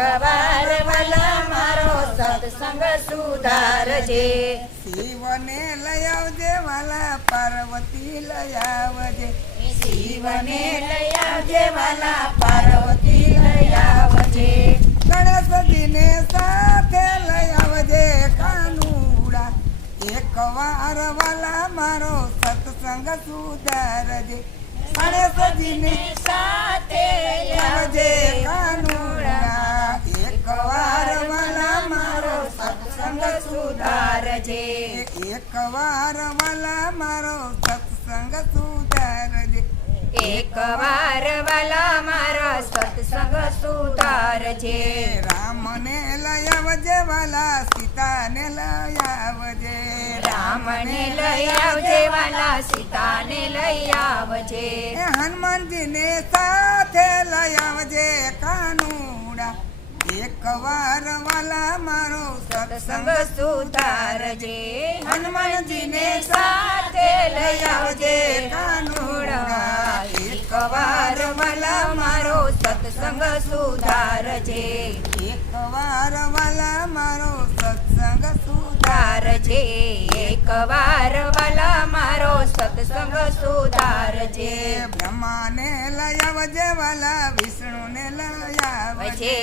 એક વાલા મારો સત્સંગ સુધારજે. શિવને લઈ આવજે વાલા પાર્વતી લઈ આવજે. શિવને લઈ આવજે વાલા પાર્વતી લઈ આવજે. ગણેશજીને સાથે લઈ આવજે કાનુડા. એક વાર વાલા મારો સત્સંગ સુધારજે. ગણેશજીને સાથે સુધારજે સુધારજે એક વાર વાલા મારો સત્સંગ સુધારજે. એક વાર વાલા મારા સત્સંગ સુધારજે. રામને લઈ આવજે વાલા સીતાને લઈ આવજે. રામને લઈ આવજે વાલા સીતાને લઈ આવજે. હનુમાનજીને સાથે લઈ આવજે કાનુડા. એક વાર વાલા મારો સત્સંગ સુધારજે. હનુમાનજીને સાથે લઈ આવજે કાનુડા એકવાર વાલા મારો સત્સંગ સુધારજે. એકવાર વાલા મારો સત્સંગ સુધાર સુધારજે એકવાર વાલા મારો સત્સંગ સુધારજે. બ્રહ્માને લઈ આવજે વાલા વિષ્ણુને લઈ આવજે.